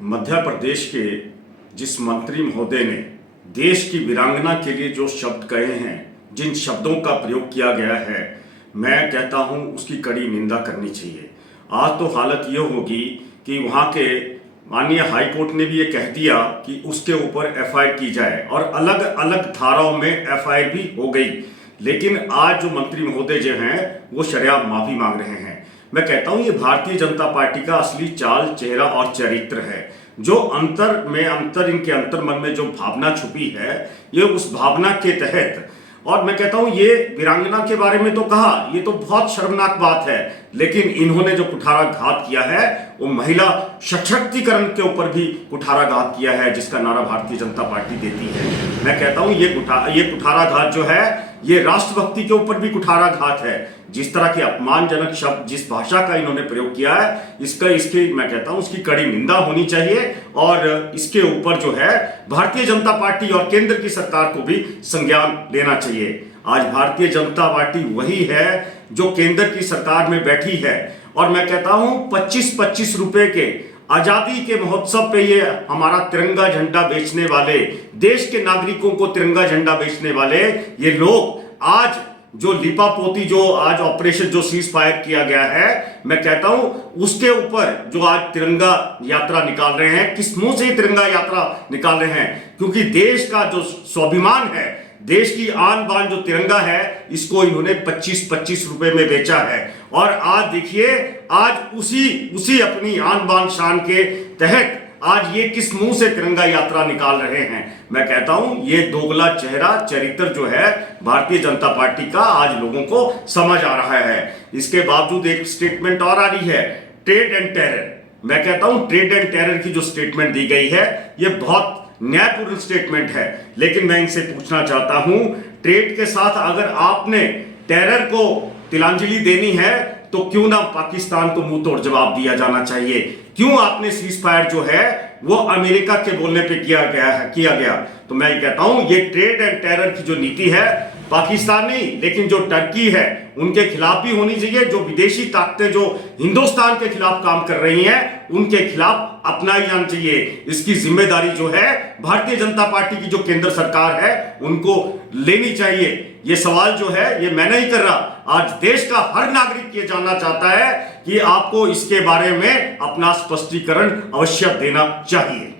मध्य प्रदेश के जिस मंत्री महोदय ने देश की वीरांगना के लिए जो शब्द कहे हैं, जिन शब्दों का प्रयोग किया गया है, मैं कहता हूं उसकी कड़ी निंदा करनी चाहिए। आज तो हालत ये होगी कि वहां के माननीय हाईकोर्ट ने भी ये कह दिया कि उसके ऊपर एफआईआर की जाए और अलग अलग धाराओं में एफआईआर भी हो गई। लेकिन आज जो मंत्री महोदय जो हैं वो शर्याम माफी मांग रहे हैं। मैं कहता हूं ये भारतीय जनता पार्टी का असली चाल, चेहरा और चरित्र है। जो अंतर इनके अंतर मन में जो भावना छुपी है, ये उस भावना के तहत, और मैं कहता हूं ये वीरांगना के बारे में तो कहा, ये तो बहुत शर्मनाक बात है, लेकिन इन्होंने जो कुठाराघात किया है वो महिला सशक्तिकरण के ऊपर भी कुठाराघात किया है, जिसका नारा भारतीय जनता पार्टी देती है। मैं कहता हूं ये कुठाराघात जो है ये राष्ट्रभक्ति के ऊपर भी कुठाराघात है। जिस तरह के अपमानजनक शब्द, जिस भाषा का इन्होंने प्रयोग किया है, इसकी मैं कहता हूं उसकी कड़ी निंदा होनी चाहिए और इसके ऊपर जो है भारतीय जनता पार्टी और केंद्र की सरकार को भी संज्ञान लेना चाहिए। आज भारतीय जनता पार्टी वही है जो केंद्र की सरकार में बैठी है और मैं कहता हूं 25-25 रुपए के आजादी के महोत्सव पे ये हमारा तिरंगा झंडा बेचने वाले, देश के नागरिकों को तिरंगा झंडा बेचने वाले ये लोग आज जो लिपापोती, जो आज ऑपरेशन जो सीज फायर किया गया है, मैं कहता हूं उसके ऊपर जो आज तिरंगा यात्रा निकाल रहे हैं, किस मुंह से तिरंगा यात्रा निकाल रहे हैं? क्योंकि देश का जो स्वाभिमान है, देश की आन बान जो तिरंगा है, इसको इन्होंने 25-25 रुपए में बेचा है। और आज देखिए, आज उसी अपनी आन बान शान के तहत आज ये किस मुंह से तिरंगा यात्रा निकाल रहे हैं? मैं कहता हूं ये दोगला चेहरा, चरित्र जो है भारतीय जनता पार्टी का, आज लोगों को समझ आ रहा है। इसके बावजूद एक स्टेटमेंट और आ रही है, ट्रेड एंड टेरर। मैं कहता हूं ट्रेड एंड टेरर की जो स्टेटमेंट दी गई है ये बहुत न्यायपूर्ण स्टेटमेंट है, लेकिन मैं इनसे पूछना चाहता हूं, ट्रेड के साथ अगर आपने टेरर को तिलांजलि देनी है तो क्यों ना पाकिस्तान को मुंह तोड़ जवाब दिया जाना चाहिए? क्यों आपने सीज फायर जो है वो अमेरिका के बोलने पे किया गया? तो मैं ये कहता हूं ये ट्रेड एंड टेरर की जो नीति है, पाकिस्तान नहीं लेकिन जो टर्की है उनके खिलाफ भी होनी चाहिए। जो विदेशी ताकतें जो हिंदुस्तान के खिलाफ काम कर रही हैं, उनके खिलाफ अपनाई जानी चाहिए। इसकी जिम्मेदारी जो है भारतीय जनता पार्टी की जो केंद्र सरकार है उनको लेनी चाहिए। ये सवाल जो है ये मैं नहीं कर रहा, आज देश का हर नागरिक ये जानना चाहता है कि आपको इसके बारे में अपना स्पष्टीकरण अवश्य देना चाहिए।